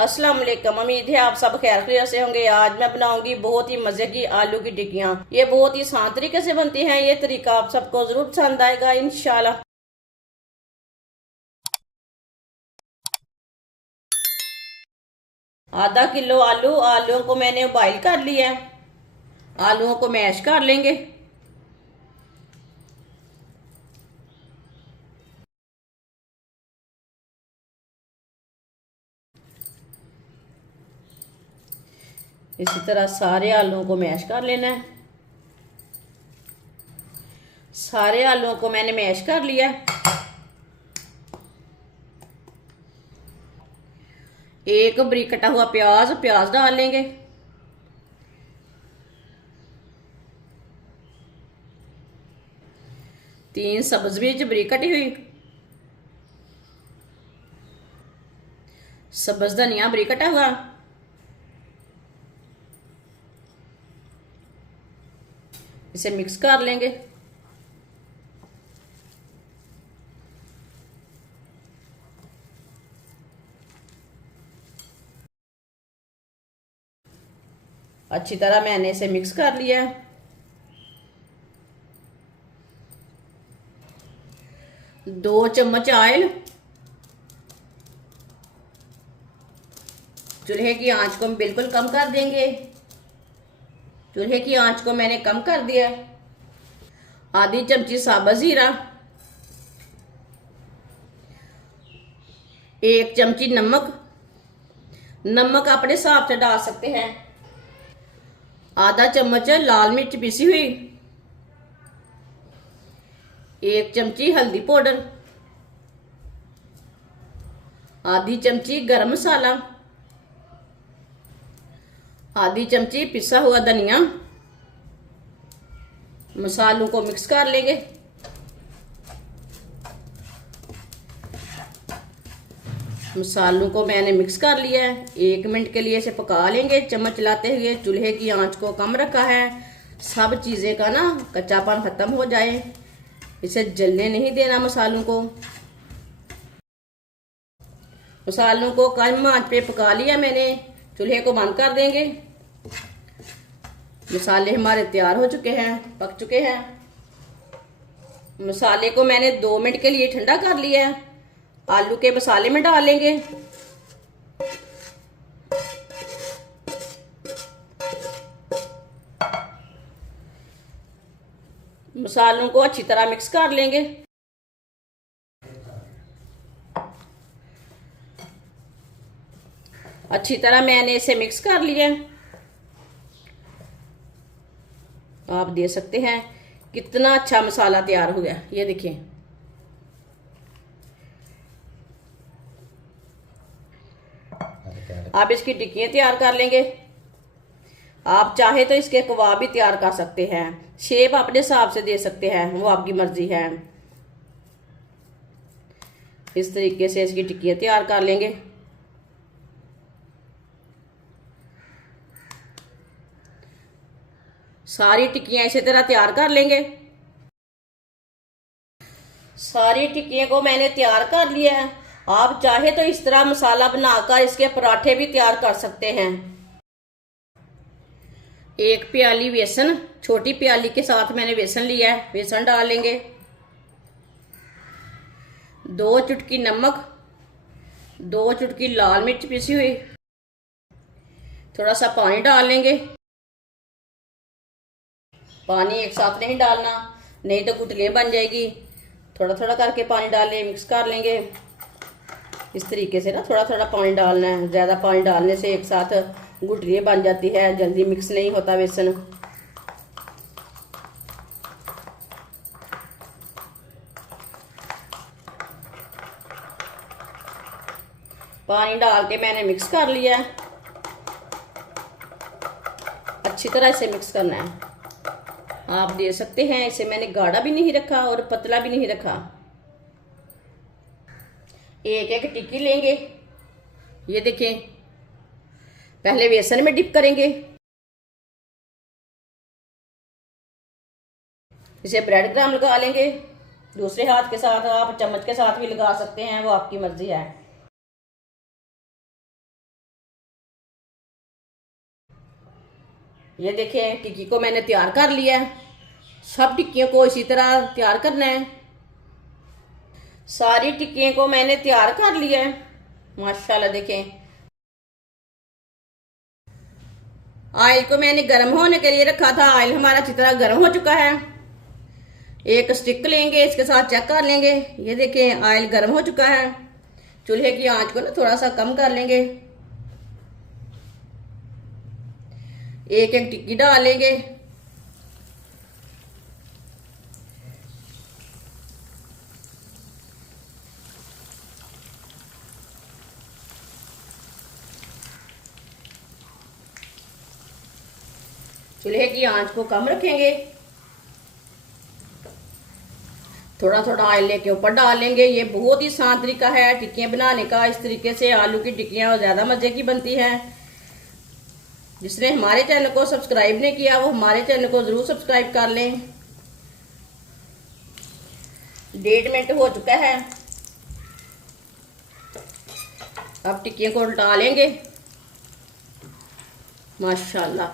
अस्सलाम वालेकुम। उम्मीद है आप सब खैर खैरियत से होंगे। आज मैं बनाऊंगी बहुत ही मजे की आलू की टिक्कियाँ। ये बहुत ही आसान तरीके से बनती हैं। ये तरीका आप सबको जरूर पसंद आएगा इंशाल्लाह। आधा किलो आलू, आलूओं को मैंने बॉईल कर लिया है। आलूओं को मैश कर लेंगे। इसी तरह सारे आलूओं को मैश कर लेना है। सारे आलूओं को मैंने मैश कर लिया है। एक बारीक कटा हुआ प्याज प्याज डाल लेंगे। तीन सब्ज मिर्च बारीक कटी हुई। सब्ज धनिया बारीक कटा हुआ। इसे मिक्स कर लेंगे। अच्छी तरह मैंने इसे मिक्स कर लिया है। दो चम्मच ऑयल। चूल्हे की आंच को हम बिल्कुल कम कर देंगे। चूल्हे की आंच को मैंने कम कर दिया। आधी चमची साबुत जीरा। एक चमची नमक। नमक अपने हिसाब से डाल सकते हैं। आधा चम्मच लाल मिर्च पीसी हुई। एक चमची हल्दी पाउडर। आधी चमची गरम मसाला। आधी चमची पिसा हुआ धनिया। मसालों को मिक्स कर लेंगे। मसालों को मैंने मिक्स कर लिया है। 1 मिनट के लिए इसे पका लेंगे चम्मच चलाते हुए। चूल्हे की आंच को कम रखा है। सब चीज़ें का ना कच्चापन खत्म हो जाए। इसे जलने नहीं देना मसालों को। मसालों को कम आंच पे पका लिया मैंने। चूल्हे को बंद कर देंगे। मसाले हमारे तैयार हो चुके हैं, पक चुके हैं। मसाले को मैंने 2 मिनट के लिए ठंडा कर लिया है। आलू के मसाले में डालेंगे। मसालों को अच्छी तरह मिक्स कर लेंगे। अच्छी तरह मैंने इसे मिक्स कर लिया। आप देख सकते हैं कितना अच्छा मसाला तैयार हो गया। ये देखिए। आप इसकी टिक्कियाँ तैयार कर लेंगे। आप चाहे तो इसके कबाब भी तैयार कर सकते हैं। शेप अपने हिसाब से दे सकते हैं, वो आपकी मर्जी है। इस तरीके से इसकी टिक्कियाँ तैयार कर लेंगे। सारी टिक्कियाँ इसी तरह तैयार कर लेंगे। सारी टिक्कियों को मैंने तैयार कर लिया है। आप चाहे तो इस तरह मसाला बनाकर इसके पराठे भी तैयार कर सकते हैं। एक प्याली बेसन, छोटी प्याली के साथ मैंने बेसन लिया है। बेसन डाल लेंगे। 2 चुटकी नमक। 2 चुटकी लाल मिर्च पीसी हुई। थोड़ा सा पानी डाल लेंगे। पानी एक साथ नहीं डालना, नहीं तो गुठलियाँ बन जाएगी। थोड़ा थोड़ा करके पानी डालें, मिक्स कर लेंगे। इस तरीके से ना थोड़ा थोड़ा पानी डालना है। ज़्यादा पानी डालने से एक साथ गुठलियाँ बन जाती है, जल्दी मिक्स नहीं होता बेसन। पानी डाल के मैंने मिक्स कर लिया है। अच्छी तरह इसे मिक्स करना है। आप देख सकते हैं इसे मैंने गाढ़ा भी नहीं रखा और पतला भी नहीं रखा। एक एक टिक्की लेंगे। ये देखें, पहले बेसन में डिप करेंगे। इसे ब्रेड क्रम्ब लगा लेंगे। दूसरे हाथ के साथ आप चम्मच के साथ भी लगा सकते हैं, वो आपकी मर्जी है। ये देखिए टिक्की को मैंने तैयार कर लिया है। सब टिक्कियों को इसी तरह तैयार करना है। सारी टिक्कियों को मैंने तैयार कर लिया है माशाल्लाह। देखें ऑयल को मैंने गर्म होने के लिए रखा था। ऑयल हमारा अच्छी तरह गर्म हो चुका है। एक स्टिक लेंगे, इसके साथ चेक कर लेंगे। ये देखें ऑयल गर्म हो चुका है। चूल्हे की आंच को ना थोड़ा सा कम कर लेंगे। एक एक टिक्की डालेंगे। चूल्हे की आंच को कम रखेंगे। थोड़ा थोड़ा ऑयल लेके ऊपर डालेंगे। ये बहुत ही आसान तरीका है टिक्कियां बनाने का। इस तरीके से आलू की टिक्कियां ज्यादा मजे की बनती हैं। जिसने हमारे चैनल को सब्सक्राइब नहीं किया वो हमारे चैनल को जरूर सब्सक्राइब कर लें। 1.5 मिनट हो चुका है। अब टिक्कियों को उल्टा लेंगे। माशाल्लाह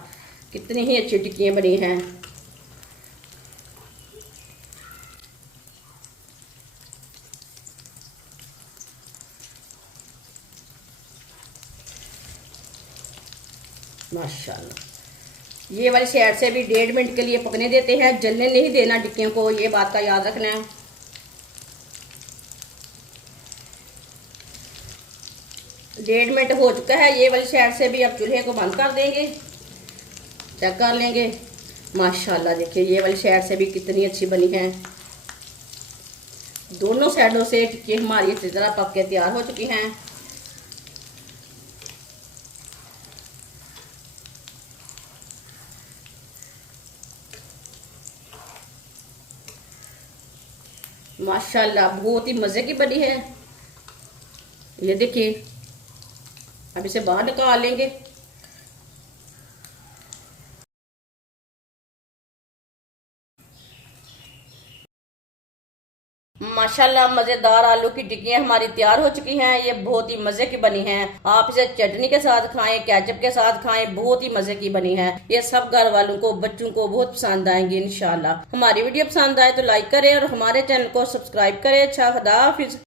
कितनी ही अच्छी टिक्कियां बनी हैं। माशाल्लाह ये वाली साइड से भी 1.5 मिनट के लिए पकने देते हैं। जलने नहीं देना टिक्कियों को, ये बात का याद रखना है। डेढ़ मिनट हो चुका है। ये वाली साइड से भी अब चूल्हे को बंद कर देंगे। चेक कर लेंगे। माशाल्लाह देखिए ये वाली साइड से भी कितनी अच्छी बनी है। दोनों साइडों से टिक्की हमारी अच्छी तरह पक के तैयार हो चुकी हैं। माशाल्लाह बहुत ही मजे की बनी है। ये देखिए अब इसे बाहर निकाल लेंगे। माशाल्लाह मजेदार आलू की टिक्कियां हमारी तैयार हो चुकी हैं। ये बहुत ही मजे की बनी हैं। आप इसे चटनी के साथ खाएं, केचप के साथ खाएं, बहुत ही मजे की बनी है। ये सब घर वालों को, बच्चों को बहुत पसंद आएंगी इंशाल्लाह। हमारी वीडियो पसंद आए तो लाइक करें और हमारे चैनल को सब्सक्राइब करें। अच्छा खुदा हाफिज।